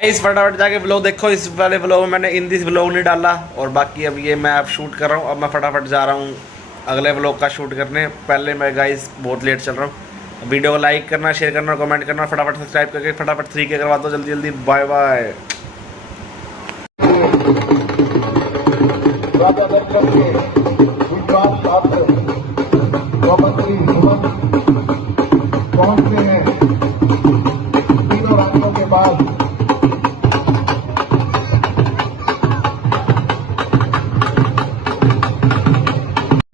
इस फटाफट जाके व्लॉग देखो। इस वाले व्लॉग में मैंने हिंदी व्लॉग नहीं डाला और बाकी अब ये मैं अब शूट कर रहा हूँ। अब मैं फटाफट जा रहा हूँ अगले व्लॉग का शूट करने। पहले मैं गाइस बहुत लेट चल रहा हूँ। वीडियो को लाइक करना, शेयर करना और कमेंट करना, फटाफट सब्सक्राइब करके फटाफट 3K करवा दो जल्दी जल्दी। Bye bye. पहुंचते हैं तीनों राज्यों के बाद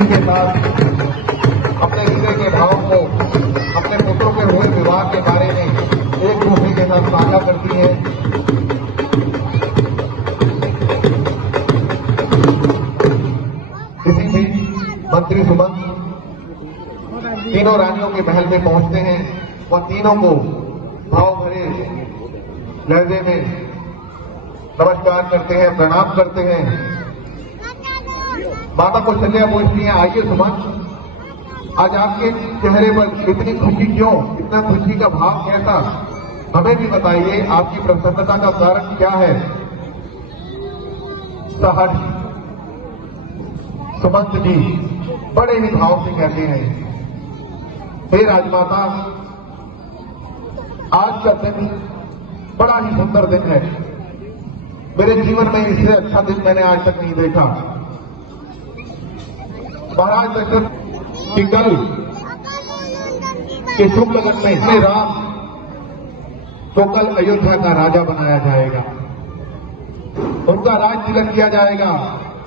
के साथ अपने हृदय के भाव को, अपने पुत्रों के हुए विवाह के बारे में एक दूसरे के साथ साझा करती है। इसी बीच मंत्री सुमन तीनों रानियों के महल में पहुंचते हैं और तीनों को भाव भरे लहजे में नमस्कार करते हैं, प्रणाम करते हैं। माता कौशल्या पूछती हैं, आइए सुमन, आज आपके चेहरे पर इतनी खुशी क्यों, इतना खुशी का भाव कैसा, हमें भी बताइए, आपकी प्रसन्नता का कारण क्या है। सहर्ष सुमंत जी बड़े ही भाव से कहते हैं, हे राजमाता, आज का दिन बड़ा ही सुंदर दिन है। मेरे जीवन में इससे अच्छा दिन मैंने आज तक नहीं देखा। महाराज दशरथ की कल के शुभ लगन में श्री राम को कल अयोध्या का राजा बनाया जाएगा, उनका राज तिलक किया जाएगा,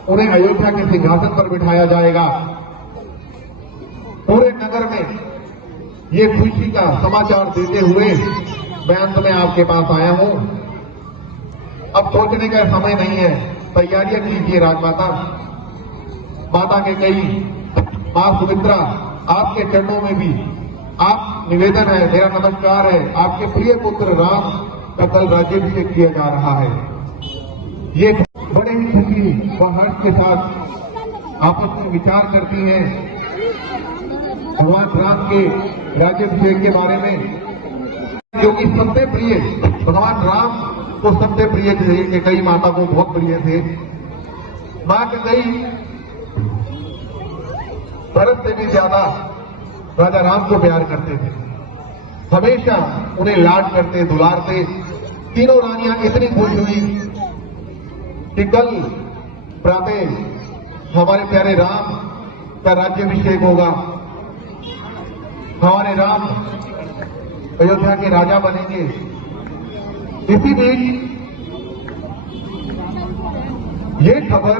उन्हें अयोध्या के सिंहासन पर बिठाया जाएगा। पूरे नगर में ये खुशी का समाचार देते हुए मैं अंत में आपके पास आया हूं। अब सोचने का समय नहीं है, तैयारियां कीजिए राजमाता। माता के कई मां सुमित्रा, आपके चरणों में भी आप निवेदन है, मेरा नमस्कार है। आपके प्रिय पुत्र राम का कल राज्याभिषेक किया जा रहा है। ये बड़े ही खुशी व हर्ष के साथ आपस में विचार करती हैं भगवान राम के राज्याभिषेक के बारे में, जो कि सबसे प्रिय भगवान राम को सबसे प्रिय थे। कई माता को बहुत प्रिय थे। मां के कई भरत से भी ज्यादा राजा राम को प्यार करते थे, हमेशा उन्हें लाड करते, दुलारते। तीनों रानियां इतनी खुश हुई कि कल प्रातः हमारे प्यारे राम का राज्याभिषेक होगा, हमारे राम अयोध्या के राजा बनेंगे। इसी बीच ये खबर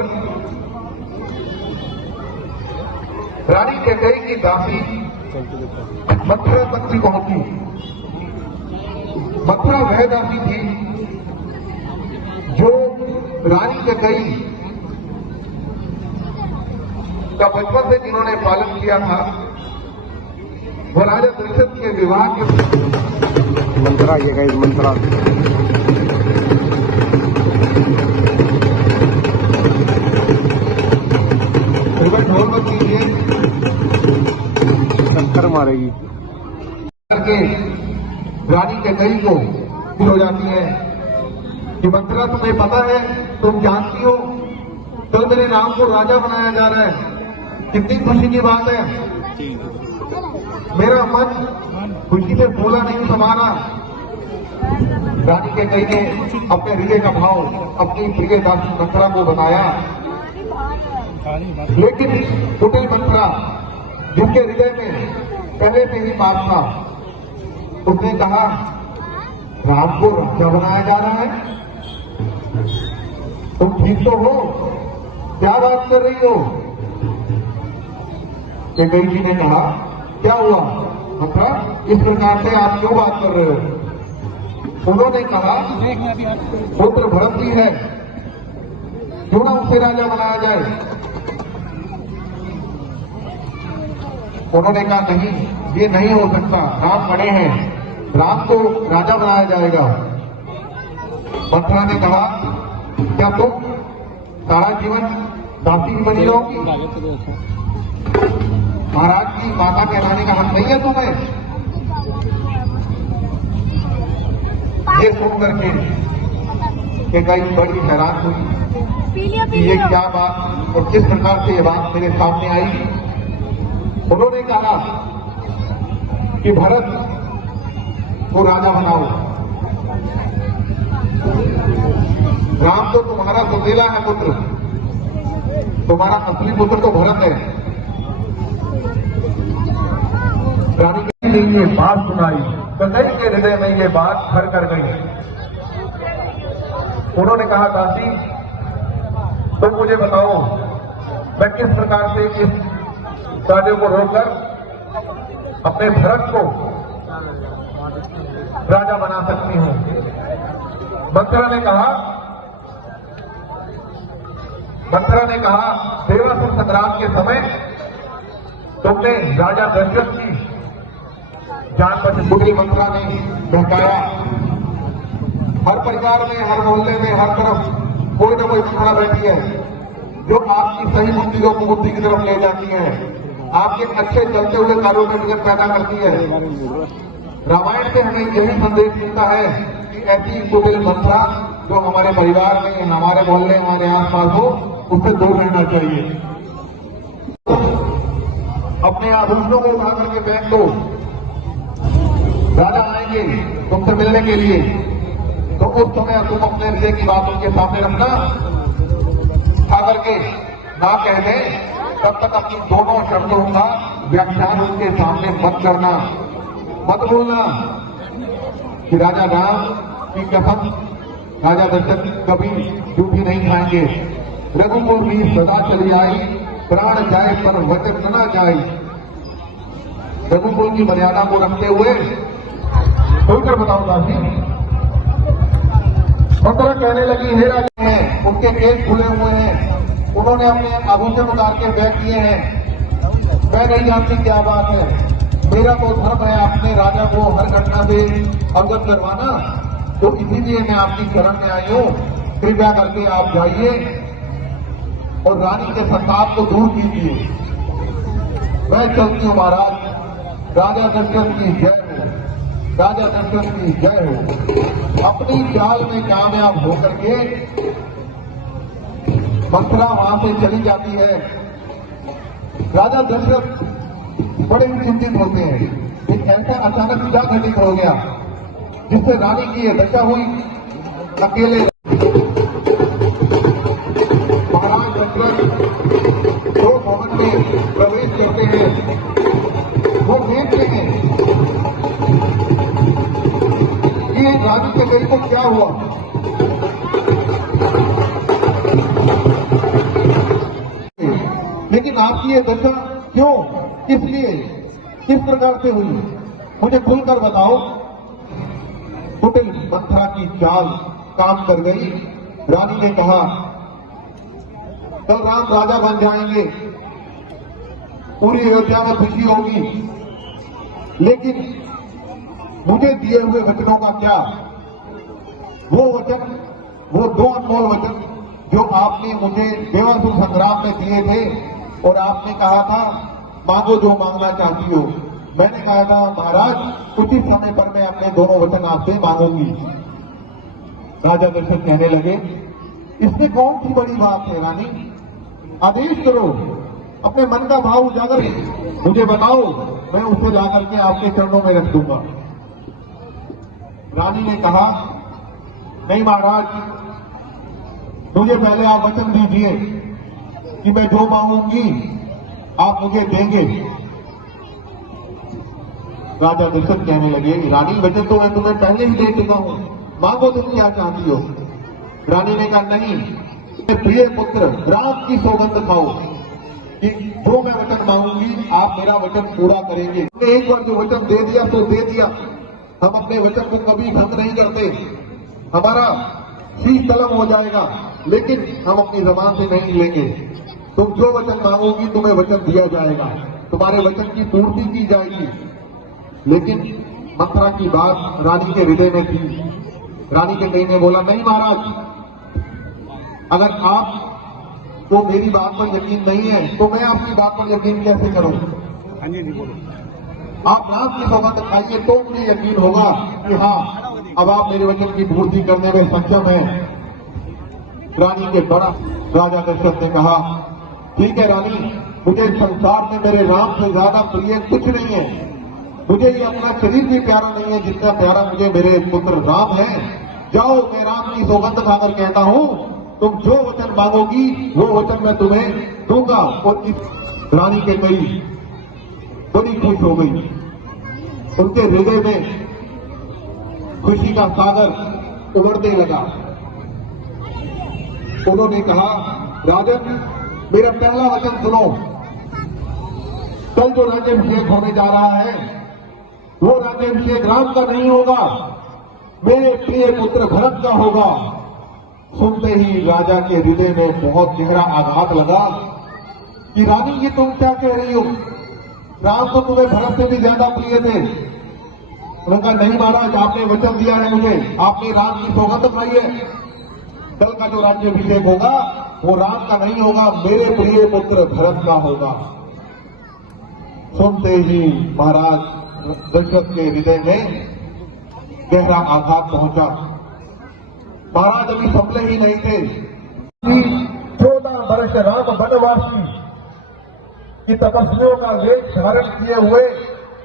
रानी कैकेयी की दासी मथुरा तक भी पहुंची। मथुरा वह दासी थी जो रानी कैकेयी का बचपन से जिन्होंने पालन किया था, वो राजा दशरथ के विवाह के मंत्रा, ये गई मंत्रा ढोल मत कीजिए, टक्कर मारेगी करके रानी कैकेयी को हो जाती है कि मंत्रा, तुम्हें पता है, तुम जानती हो, कल मेरे राम को राजा बनाया जा रहा है। कितनी खुशी की बात है। मेरा मन खुशी से फूला नहीं समाना। रानी कैकेयी ने अपने हृदय का भाव अपनी प्रिय दासी मंत्रा को बताया, लेकिन कुटिल मंत्रा, जिसके हृदय में पहले से ही पाप था, उसने कहा, राम को राजा बनाया जा रहा है, तुम ठीक तो हो, क्या बात कर रही हो। कैकेयी जी ने कहा, क्या हुआ मंत्रा, इस प्रकार से आप क्यों बात कर रहे हो। उन्होंने कहा, पुत्र भरत जी है, क्यों ना उसे राजा बनाया जाए। उन्होंने कहा, नहीं, ये नहीं हो सकता, राम बड़े हैं, राम को राजा बनाया जाएगा। मंत्रा ने कहा, क्या तुम सारा जीवन दासी ही बनी रहोगी। महाराज की माता कहलाने का हक नहीं है तुम्हें। ये सुन करके कि कई बड़ी हैरान हुई कि ये क्या बात और किस प्रकार से ये बात मेरे सामने आई। उन्होंने कहा कि भरत को राजा बनाओ, राम तो तुम्हारा सौतेला है पुत्र, तुम्हारा असली पुत्र तो भरत है। रानी ने ये बात सुनाई तो कई के हृदय में ये बात घर कर गई। उन्होंने कहा दासी तुम मुझे बताओ मैं किस प्रकार से इस कार्य को रोककर अपने भरत को राजा बना सकती हूं। मंथरा ने कहा देवासुर संग्राम के समय तुमने राजा दशरथ की जान बचाई। बुढ़ी मंथरा ने बहकाया, हर परिवार में, हर मोहल्ले में, हर तरफ कोई ना कोई मंथरा बैठी है जो आपकी सही बुद्धियों को बुद्धि की तरफ ले जाती है, आपके अच्छे चलते हुए कार्यों में विघ्न पैदा करती है। रामायण से हमें यही संदेश मिलता है कि ऐसी कुटिल मंथरा जो हमारे परिवार में, हमारे मोहल्ले, हमारे आसपास हो, उससे दूर रहना चाहिए। अपने आभूषणों को उठा करके फेंक दो, राजा आएंगे तुमसे मिलने के लिए, तो उस समय तुम अपने हृदय की बात उनके सामने रखना, उठा करके ना कह दे, तब तक अपनी दोनों शब्दों का व्याख्यान उनके सामने मत करना, मत बोलना कि राजा राम की कसम राजा दशरथ कभी झूठी नहीं खाएंगे, रघुकुल भी सदा चली आई, प्राण जाए पर वचन न जाए। रघुकुल की मर्यादा को रखते हुए खुलकर बताओ दासी। मंथरा कहने लगी हे राजा हैं, उनके केस खुले हुए हैं, उन्होंने अपने आभूषण उतार के बैठ किए हैं, मैं नहीं जानती क्या बात है, मेरा तो धर्म है अपने राजा को हर घटना से अवगत करवाना, तो इसीलिए मैं आपकी शरण में आई हूं, कृपया करके आप जाइए और रानी के संताप को दूर कीजिए। मैं चलती हूं महाराज, राजा दशरथ की जय हो, राजा दशरथ की जय हो। अपनी चाल में कामयाब होकर के मंथरा वहां से चली जाती है। राजा दशरथ बड़े ही चिंतित होते हैं कि ऐसा अचानक क्या घटित हो गया जिससे रानी की ये दशा हुई। अकेले महाराज दशरथ दो भवन में प्रवेश करते हैं, वो देखते हैं कि रानी के बेटे को क्या हुआ। लेकिन आपकी ये दशा क्यों, किस लिए, किस प्रकार से हुई, मुझे खुलकर बताओ। कुटिल मंथरा की चाल काम कर गई। रानी ने कहा कल राम राजा बन जाएंगे, पूरी अयोध्या में खुशी होगी, लेकिन मुझे दिए हुए वचनों का क्या। वो वचन, वो दो अनमोल वचन जो आपने मुझे देवासुर संग्राम में दिए थे, और आपने कहा था मांगो जो मांगना चाहती हो। मैंने कहा था महाराज उचित समय पर मैं अपने दोनों वचन आपसे मांगूंगी। राजा दशरथ कहने लगे इसमें कौन सी बड़ी बात है रानी, आदेश करो, अपने मन का भाव उजागर मुझे बताओ, मैं उसे ला करके आपके चरणों में रख दूंगा। रानी ने कहा नहीं महाराज, मुझे पहले आप वचन दीजिए कि मैं जो मांगूंगी आप मुझे देंगे। राजा दशरथ कहने लगे रानी वचन तो मैं तुम्हें पहले ही दे चुका हूं, मांगो तुम क्या चाहती हो। रानी ने कहा नहीं, प्रिय पुत्र राम की सौगंध खाओ कि जो मैं वचन मांगूंगी आप मेरा वचन पूरा करेंगे। हमने एक बार जो वचन दे दिया तो दे दिया, हम अपने वचन को कभी भंग नहीं करते। हमारा शीश कलम हो जाएगा लेकिन हम अपनी जबान से नहीं लेंगे। तुम जो वचन मांगोगी तुम्हें वचन दिया जाएगा, तुम्हारे वचन की पूर्ति की जाएगी। लेकिन मंथरा की बात रानी के हृदय में थी। रानी के कहीं ने बोला नहीं महाराज, अगर आपको मेरी बात पर यकीन नहीं है तो मैं आपकी बात पर यकीन कैसे करूं। हाँ जी बोलो। आप राम की सौगंध खाइए तो मुझे यकीन होगा कि हाँ अब आप मेरे वचन की पूर्ति करने में सक्षम हैं। रानी के बड़ा राजा दशरथ ने कहा, ठीक है रानी, मुझे संसार में मेरे राम से ज्यादा प्रिय कुछ नहीं है। मुझे ये अपना शरीर भी प्यारा नहीं है जितना प्यारा मुझे मेरे पुत्र राम है। जाओ, मैं राम की सौगंध खाकर कहता हूँ, तुम जो वचन मांगोगी वो वचन मैं तुम्हें दूंगा। और इस रानी के कई बड़ी खुश हो गई। उनके हृदय में खुशी का सागर उमड़ने लगा। उन्होंने कहा, राजन, मेरा पहला वचन सुनो। कल जो राज्याभिषेक होने जा रहा है वो राज्याभिषेक राम का नहीं होगा, मेरे प्रिय पुत्र भरत का होगा। सुनते ही राजा के हृदय में बहुत गहरा आघात लगा कि रानी, ये तुम क्या कह रही हो? राम तो तुम्हें भरत से भी ज्यादा प्रिय थे। उन्होंने कहा, नहीं महाराज, आपने वचन दिया है मुझे, आपने राम की सौगंध खाई है। कल का जो राज्याभिषेक होगा वो राम का नहीं होगा, मेरे प्रिय पुत्र भरत का होगा। सुनते ही महाराज दशरथ के हृदय में गहरा आघात पहुंचा। महाराज अभी संभले ही नहीं थे कि 14 वर्ष राम वनवासी की तपस्वियों का वेश धारण किए हुए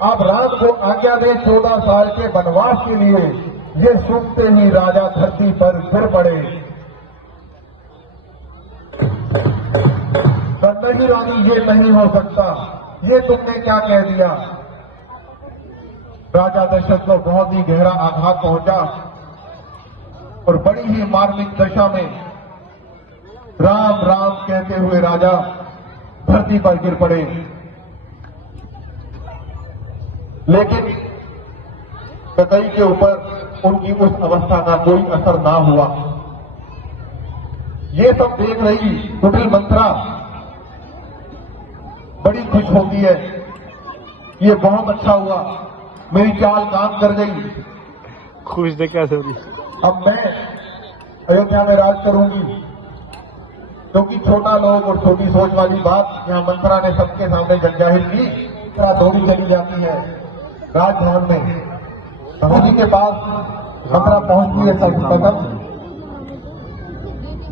आप राम को आज्ञा दें 14 साल के वनवास के लिए। ये सुनते ही राजा धरती पर गिर पड़े। नहीं रानी, ये नहीं हो सकता, ये तुमने क्या कह दिया? राजा दशरथ को बहुत ही गहरा आघात पहुंचा और बड़ी ही मार्मिक दशा में राम राम कहते हुए राजा धरती पर गिर पड़े। लेकिन कैकेयी के ऊपर उनकी उस अवस्था का कोई असर ना हुआ। ये सब देख रही कुटिल मंत्रा बड़ी खुश होती है। ये बहुत अच्छा हुआ, मेरी चाल काम कर गई। खुश देख कैसे हुई? अब मैं अयोध्या में राज करूंगी। क्योंकि छोटा लोग और छोटी सोच वाली बात यहाँ मंत्रा ने सबके सामने जग जाहिर की। क्या दौड़ी चली जाती है राजभवन में। प्रभु जी के पास मंत्रा पहुंचती है सर्वप्रथम।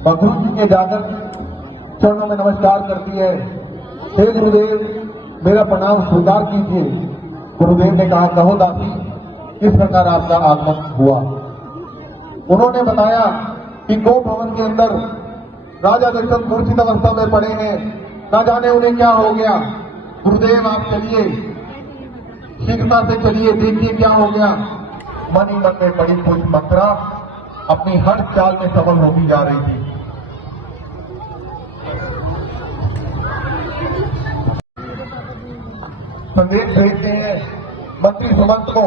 गुरु जी के जाकर चरणों में नमस्कार करती है। हे गुरुदेव, मेरा प्रणाम स्वीकार कीजिए। गुरुदेव ने कहा, कहो दासी, किस प्रकार आपका आगमन हुआ? उन्होंने बताया कि गोप भवन के अंदर राजा दशरथ मूर्छित अवस्था में पड़े हैं, ना जाने उन्हें क्या हो गया। गुरुदेव आप चलिए, शीघ्रता से चलिए, देखिए क्या हो गया। मन ही मन में बड़ी खुश मंत्रा अपनी हर चाल में सफल होती जा रही थी। संदेश भेजते हैं मंत्री सुमंत को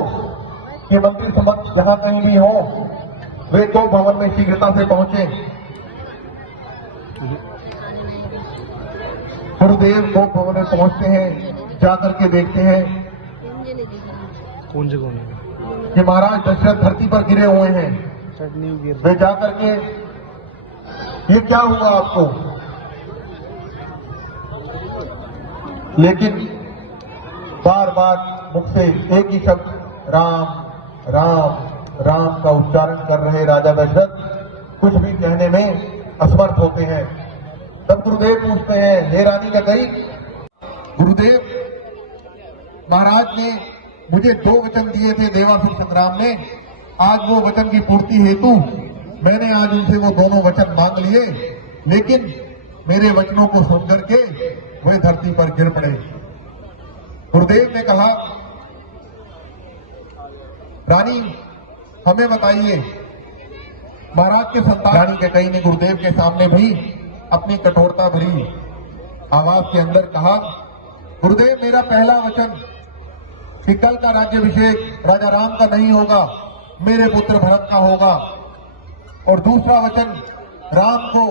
कि मंत्री सुमंत जहां कहीं भी हो वे गोप भवन में शीघ्रता से पहुंचे। गुरुदेव गोप भवन में पहुंचते हैं, जाकर के देखते हैं कौन से कि महाराज दशरथ धरती पर गिरे हुए हैं। वे जाकर के, ये क्या हुआ आपको? लेकिन बार बार मुख से एक ही शब्द राम राम राम का उच्चारण कर रहे राजा दशरथ कुछ भी कहने में असमर्थ होते हैं। तब गुरुदेव पूछते हैं, हे रानी कैकेयी, गुरुदेव महाराज ने मुझे 2 वचन दिए थे देवासुर संग्राम में। आज वो वचन की पूर्ति हेतु मैंने आज उनसे वो दोनों वचन मांग लिए, लेकिन मेरे वचनों को सुनकर के वे धरती पर गिर पड़े। गुरुदेव ने कहा, रानी हमें बताइए, महाराज के संतान। रानी कैकेयी ने गुरुदेव के सामने भी अपनी कठोरता भरी आवाज के अंदर कहा, गुरुदेव मेरा पहला वचन कि कल का राज्याभिषेक राजा राम का नहीं होगा, मेरे पुत्र भरत का होगा। और दूसरा वचन, राम को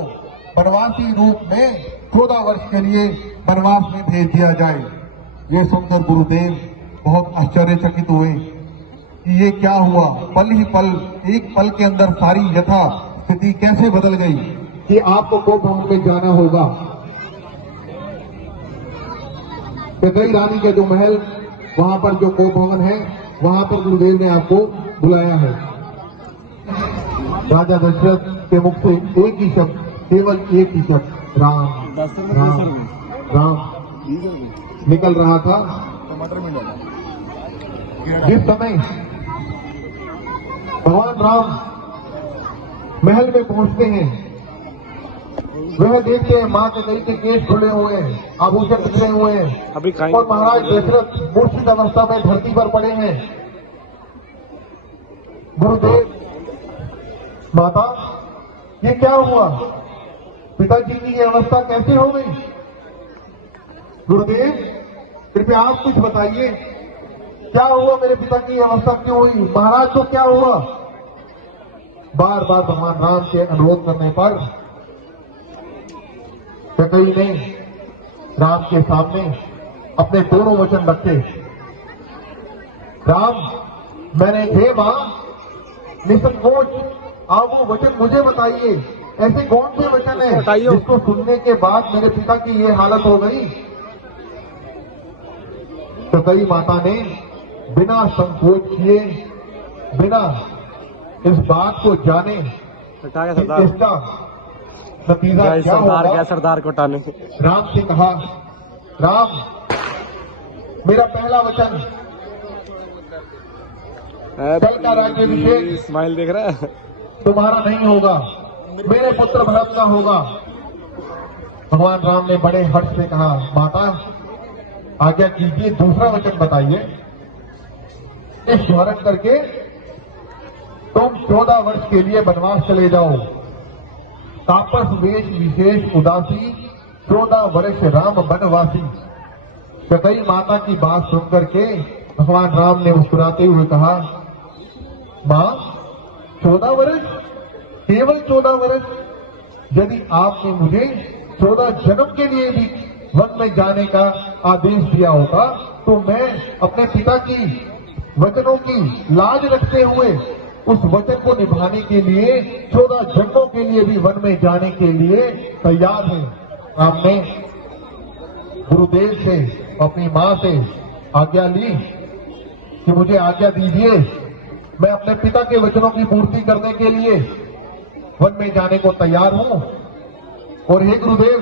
वनवासी रूप में 14 वर्ष के लिए वनवास में भेज दिया जाए। ये सुनकर गुरुदेव बहुत आश्चर्यचकित हुए कि ये क्या हुआ। पल ही पल, एक पल के अंदर सारी यथा स्थिति कैसे बदल गई कि आपको गोप भवन में जाना होगा। कैकेयी रानी के जो महल, वहां पर जो गोप भवन है, वहां पर गुरुदेव ने आपको बुलाया है। राजा दशरथ के मुख से एक ही शब्द केवल एक ही शब्द राम राम राम निकल रहा था। जिस समय भगवान राम महल में पहुंचते हैं, वह देखते हैं मां कैकेयी के केश खुले हुए हैं, आभूषण बिखरे हुए हैं और महाराज दशरथ मूर्छित अवस्था में धरती पर पड़े हैं। गुरुदेव, माता, ये क्या हुआ? पिताजी की ये अवस्था कैसे हो गई? गुरुदेव, कृपया आप कुछ बताइए, क्या हुआ? मेरे पिता की अवस्था क्यों हुई? महाराज को क्या हुआ? बार बार भगवान राम के अनुरोध करने पर कैकेयी ने राम के सामने अपने दोनों वचन रखे। राम, मैंने हे मां, निसंकोच आप वो वचन मुझे बताइए। ऐसे कौन से वचन है जिसको सुनने के बाद मेरे पिता की ये हालत हो गई? कैकेयी माता ने बिना संकोच किए, बिना इस बात को जाने कि इसका नतीजा क्या होगा, सरदार को टाने राम से कहा, राम, मेरा पहला वचन, कल का राज्याभिषेक स्माइल देख रहा है तुम्हारा नहीं होगा, मेरे पुत्र भरत का होगा। भगवान राम ने बड़े हर्ष से कहा, माता, आज्ञा कीजिए, दूसरा वचन बताइए। इस स्मरण करके तुम 14 वर्ष के लिए वनवास चले जाओ। तापस वेश विशेष उदासी, 14 वर्ष राम वनवासी। कैकेयी माता की बात सुनकर के भगवान राम ने मुस्कुराते हुए कहा, मां, 14 वर्ष, केवल 14 वर्ष? यदि आपने मुझे 14 जन्म के लिए भी वन में जाने का आदेश दिया होता तो मैं अपने पिता की वचनों की लाज रखते हुए उस वचन को निभाने के लिए 14 जन्मों के लिए भी वन में जाने के लिए तैयार है। आपने गुरुदेव से, अपनी मां से आज्ञा ली कि मुझे आज्ञा दीजिए, मैं अपने पिता के वचनों की पूर्ति करने के लिए वन में जाने को तैयार हूं। और हे गुरुदेव,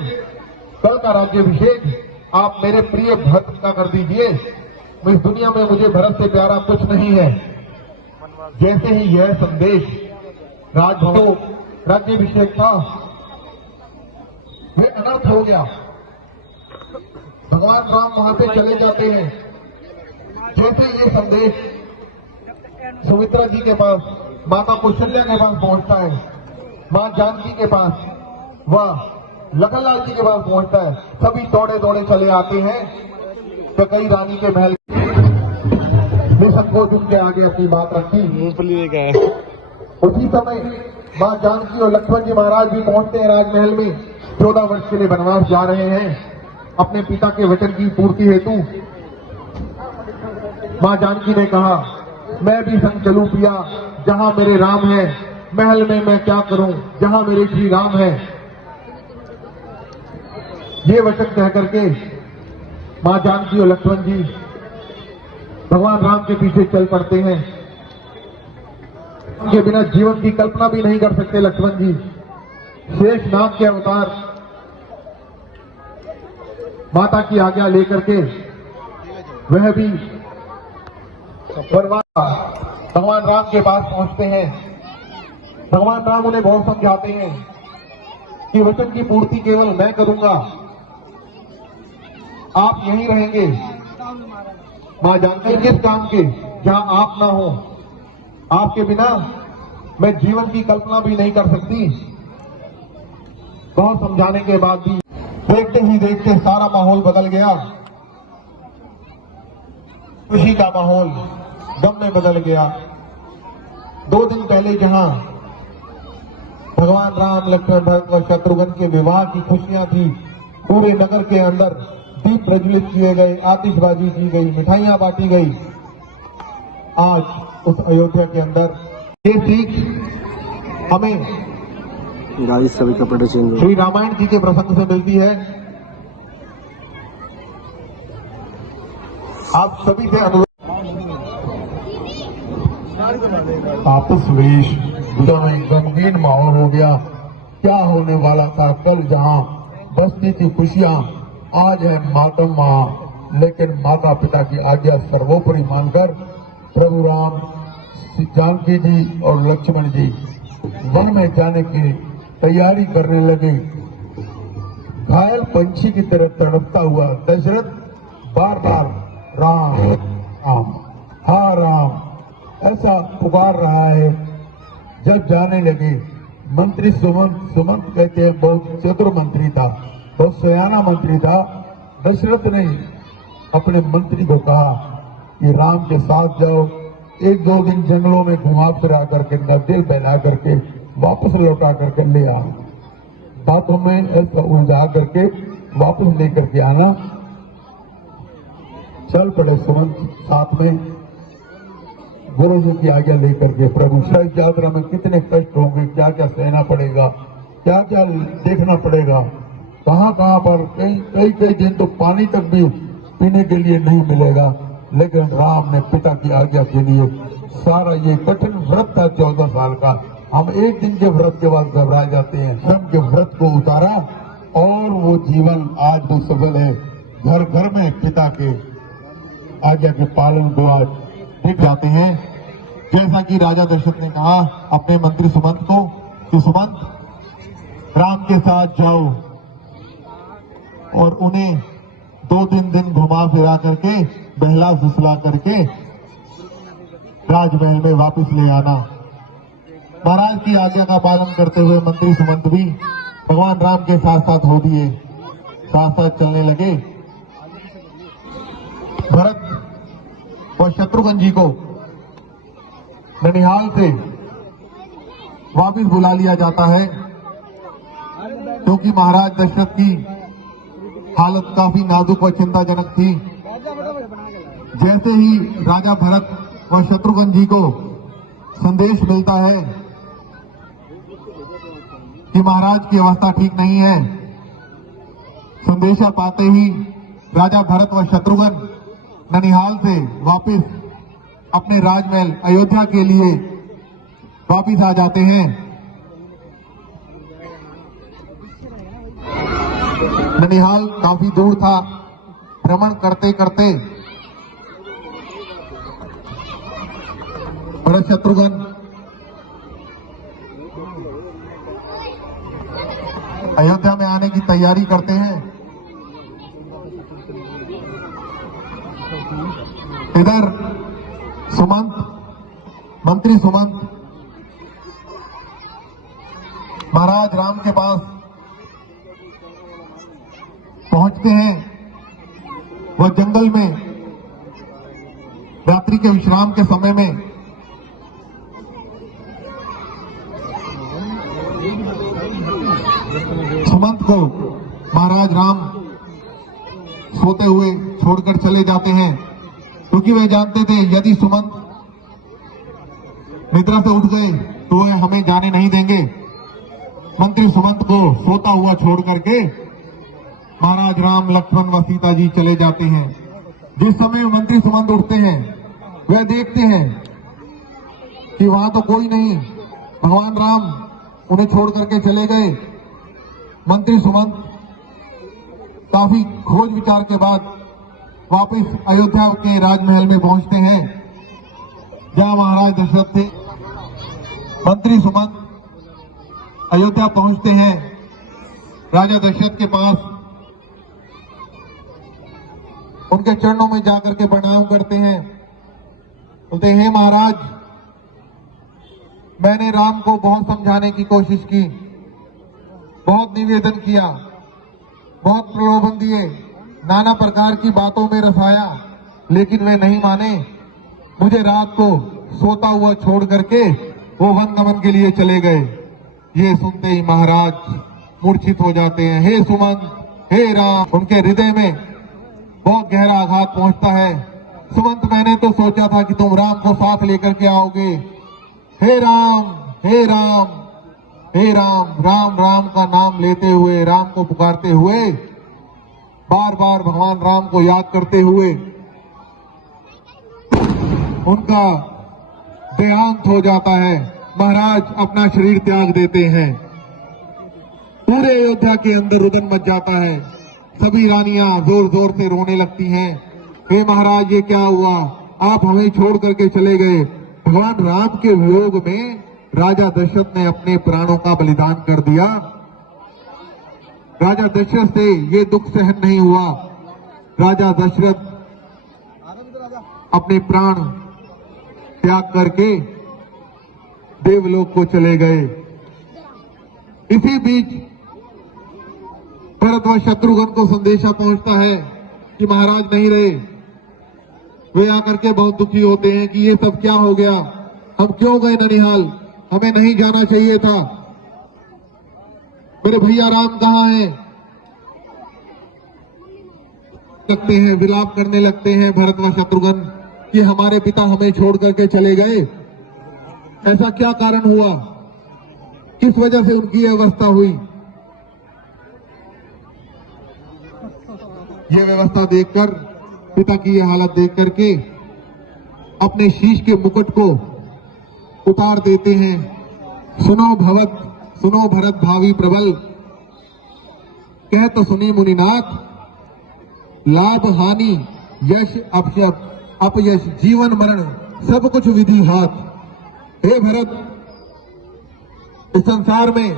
कल का राज्याभिषेक आप मेरे प्रिय भरत का कर दीजिए। इस दुनिया में मुझे भरत से प्यारा कुछ नहीं है। जैसे ही यह संदेश राजभवन राज्याभिषेक था, वे अनर्थ हो गया। भगवान राम वहां से चले जाते हैं। जैसे ये संदेश सुमित्रा जी के पास, माता कौशल्या के पास पहुंचता है, मां जानकी के पास, वह लखनलाल जी के पास पहुंचता है, सभी दौड़े दौड़े चले आते हैं। कैकेयी रानी के महल निसंकोच उसके आगे अपनी बात रखी। मूंगफली लेके आए। उसी समय मां जानकी और लक्ष्मण जी महाराज भी पहुंचते हैं राजमहल में। 14 वर्ष के लिए वनवास जा रहे हैं अपने पिता के वचन की पूर्ति हेतु। मां जानकी ने कहा, मैं भी संग चलूं पिया, जहां मेरे राम है, महल में मैं क्या करूं, जहां मेरे श्री राम है। ये वचन कह करके मां जानकी और लक्ष्मण जी भगवान राम के पीछे चल पड़ते हैं। उनके बिना जीवन की कल्पना भी नहीं कर सकते लक्ष्मण जी। शेषनाग के अवतार माता की आज्ञा लेकर के वह भी भगवान राम के पास पहुंचते हैं। भगवान राम उन्हें बहुत समझाते हैं कि वचन की पूर्ति केवल मैं करूंगा, आप यहीं रहेंगे। मां जानकी किस काम के, जहां आप ना हो, आपके बिना मैं जीवन की कल्पना भी नहीं कर सकती। बहुत समझाने के बाद भी देखते ही देखते सारा माहौल बदल गया। खुशी का माहौल गम में बदल गया। 2 दिन पहले जहां भगवान राम, लक्ष्मण, भरत और शत्रुघ्न के विवाह की खुशियां थी, पूरे नगर के अंदर दीप प्रज्वलित किए गए, आतिशबाजी की गई, मिठाइयां बांटी गई। आज उस अयोध्या के अंदर ये सीख हमें गाइस सभी कपड़े चेंज श्री रामायण जी के प्रसंग से मिलती है। आप सभी से अनुरोध, आपस वेश में गमगीन माहौल हो गया। क्या होने वाला था कल जहां बसती थी खुशियां, आज है मातम वहां। लेकिन माता पिता की आज्ञा सर्वोपरि मानकर प्रभु राम, जानकी जी और लक्ष्मण जी वन में जाने की तैयारी करने लगे। घायल पंछी की तरह तड़पता हुआ दशरथ बार बार राम राम हा राम ऐसा पुकार रहा है। जब जाने लगे, मंत्री सुमंत कहते हैं बहुत चतुर मंत्री था, बहुत सयाना मंत्री था। दशरथ ने अपने मंत्री को कहा कि राम के साथ जाओ, एक दो दिन जंगलों में घुमा फिरा करके नदिल बहला करके वापस लौटा करके ले आओ। बातों में ऐसा उलझा करके वापस लेकर के आना। चल पड़े सुमंत साथ में, गुरु जी की आज्ञा लेकर के। प्रभु शायद यात्रा में कितने कष्ट होंगे, क्या क्या सहना पड़ेगा, क्या क्या देखना पड़ेगा, कहाँ कहाँ पर कई दिन तो पानी तक भी पीने के लिए नहीं मिलेगा। लेकिन राम ने पिता की आज्ञा के लिए सारा ये कठिन व्रत था 14 साल का। हम एक दिन के व्रत के बाद घबरा जाते हैं। स्वयं के व्रत को उतारा और वो जीवन आज भी सफल है। घर घर में पिता के आज्ञा के पालन को आज देख जाते हैं। जैसा कि राजा दशरथ ने कहा अपने मंत्री सुमंत को कि सुमंत राम के साथ जाओ और उन्हें 2-3 दिन घुमा फिरा करके बहला फुसला करके राजमहल में वापस ले आना। महाराज की आज्ञा का पालन करते हुए मंत्री सुमंत भी भगवान राम के साथ साथ हो दिए, साथ साथ चलने लगे। भरत और शत्रुघ्न जी को ननिहाल से वापस बुला लिया जाता है, क्योंकि महाराज दशरथ की हालत काफी नाजुक व चिंताजनक थी। जैसे ही राजा भरत और शत्रुघ्न जी को संदेश मिलता है कि महाराज की अवस्था ठीक नहीं है, संदेशा पाते ही राजा भरत व शत्रुघ्न ननिहाल से वापस अपने राजमहल अयोध्या के लिए वापस आ जाते हैं। ननिहाल काफी दूर था। भ्रमण करते करते भरत शत्रुघ्न अयोध्या में आने की तैयारी करते हैं। इधर सुमंत, मंत्री सुमंत महाराज राम के पास पहुंचते हैं। वह जंगल में रात्रि के विश्राम के समय में सुमंत को महाराज राम सोते हुए छोड़कर चले जाते हैं, क्योंकि वे जानते थे यदि सुमंत निद्रा से उठ गए तो वे हमें जाने नहीं देंगे। मंत्री सुमंत को सोता हुआ छोड़ करके महाराज राम, लक्ष्मण व सीता जी चले जाते हैं। जिस समय मंत्री सुमंत उठते हैं वह देखते हैं कि वहां तो कोई नहीं, भगवान राम उन्हें छोड़ करके चले गए। मंत्री सुमंत काफी खोज विचार के बाद वापस अयोध्या के राजमहल में पहुंचते हैं, जहां महाराज दशरथ थे। मंत्री सुमंत अयोध्या पहुंचते हैं, राजा दशरथ के पास उनके चरणों में जाकर के प्रणाम करते हैं। बोलते हैं, हे महाराज, मैंने राम को बहुत समझाने की कोशिश की, बहुत निवेदन किया, बहुत प्रलोभन दिए, नाना प्रकार की बातों में रसाया, लेकिन वे नहीं माने। मुझे रात को सोता हुआ छोड़ करके वो वन गमन के लिए चले गए। ये सुनते ही महाराज मूर्छित हो जाते हैं। हे सुमंत, हे राम, उनके हृदय में बहुत गहरा आघात पहुंचता है। सुमंत, मैंने तो सोचा था कि तुम राम को साथ लेकर के आओगे। हे राम, हे राम, हे राम, राम राम का नाम लेते हुए, राम को पुकारते हुए, बार बार भगवान राम को याद करते हुए उनका देहांत हो जाता है। महाराज अपना शरीर त्याग देते हैं। पूरे अयोध्या के अंदर रुदन मच जाता है। सभी रानियां जोर जोर से रोने लगती हैं। हे महाराज, ये क्या हुआ? आप हमें छोड़ करके चले गए। भगवान राम के वियोग में राजा दशरथ ने अपने प्राणों का बलिदान कर दिया। राजा दशरथ से ये दुख सहन नहीं हुआ। राजा दशरथ अपने प्राण त्याग करके देवलोक को चले गए। इसी बीच भरत व शत्रुघ्न को संदेशा पहुंचता है कि महाराज नहीं रहे। वे आकर के बहुत दुखी होते हैं कि ये सब क्या हो गया, हम क्यों गए ननिहाल, हमें नहीं जाना चाहिए था, मेरे भैया राम कहाँ हैं? लगते हैं, विलाप करने लगते हैं भरत व शत्रुघ्न कि हमारे पिता हमें छोड़ करके चले गए। ऐसा क्या कारण हुआ, किस वजह से उनकी यह अवस्था हुई? यह व्यवस्था देखकर, पिता की यह हालत देख करके अपने शीश के मुकुट को उतार देते हैं। सुनो भरत भावी प्रबल, कह तो सुने मुनिनाथ, लाभ हानि यश अपयश जीवन मरण सब कुछ विधि हाथ। हे भरत, इस संसार में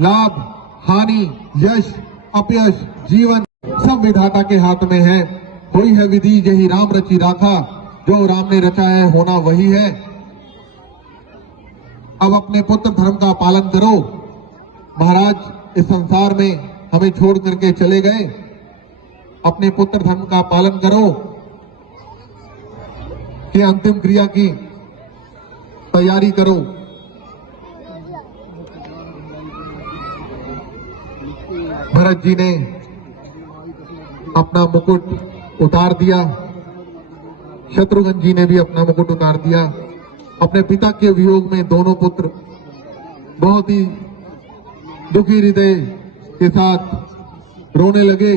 लाभ हानि यश अपयश जीवन सब विधाता के हाथ में है। वही है विधि यही राम रची राखा, जो राम ने रचा है होना वही है। अब अपने पुत्र धर्म का पालन करो। महाराज, इस संसार में हमें छोड़ करके चले गए, अपने पुत्र धर्म का पालन करो कि अंतिम क्रिया की तैयारी करो। भरत जी ने अपना मुकुट उतार दिया, शत्रुघ्न जी ने भी अपना मुकुट उतार दिया। अपने पिता के वियोग में दोनों पुत्र बहुत ही दुखी हृदय के साथ रोने लगे।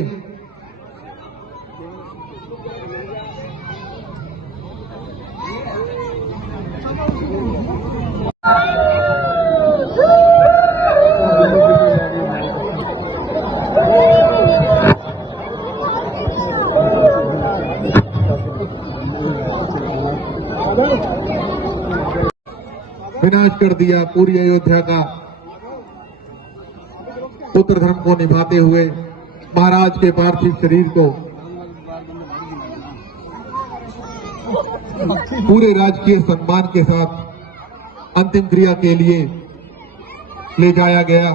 विनाश कर दिया पूरी अयोध्या का। पुत्र धर्म को निभाते हुए महाराज के पार्थिव शरीर को पूरे राजकीय सम्मान के साथ अंतिम क्रिया के लिए ले जाया गया।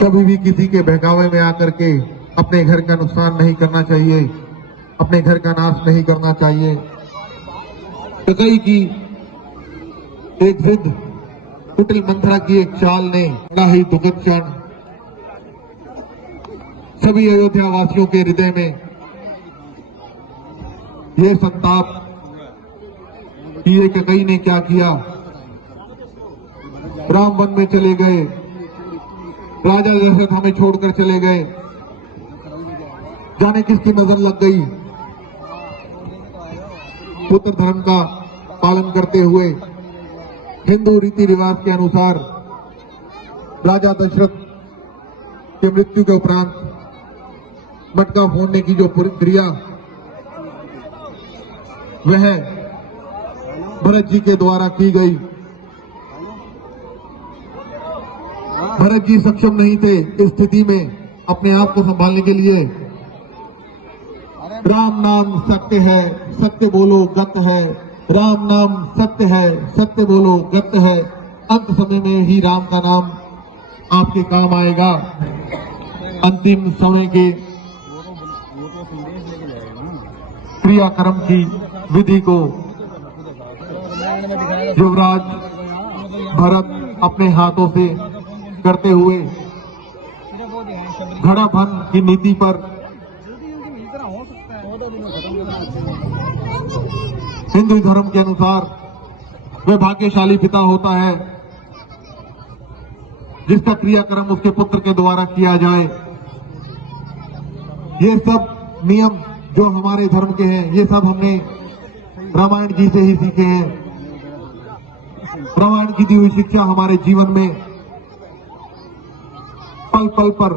कभी भी किसी के बहकावे में आकर के अपने घर का नुकसान नहीं करना चाहिए, अपने घर का नाश नहीं करना चाहिए। कई की एक जिद, कुटिल मंथरा की एक चाल ने बड़ा ही दुखद क्षण सभी अयोध्या वासियों के हृदय में ये संताप कि ये कई ने क्या किया। राम वन में चले गए, राजा दशरथ हमें छोड़कर चले गए, जाने किसकी नजर लग गई। पुत्र धर्म का पालन करते हुए हिंदू रीति रिवाज के अनुसार राजा दशरथ के मृत्यु के उपरांत मटका फोड़ने की जो पूरी क्रिया वह भरत जी के द्वारा की गई। भरत जी सक्षम नहीं थे इस स्थिति में अपने आप को संभालने के लिए। राम नाम सत्य है, सत्य बोलो गत है। राम नाम सत्य है, सत्य बोलो गत है। अंत समय में ही राम का नाम आपके काम आएगा। अंतिम समय के क्रियाक्रम की विधि को युवराज भरत अपने हाथों से करते हुए घड़ाभन की नीति पर हिंदू धर्म के अनुसार वह भाग्यशाली पिता होता है जिसका क्रियाक्रम उसके पुत्र के द्वारा किया जाए। ये सब नियम जो हमारे धर्म के हैं, ये सब हमने रामायण जी से ही सीखे हैं। रामायण की दी हुई शिक्षा हमारे जीवन में पल पल पर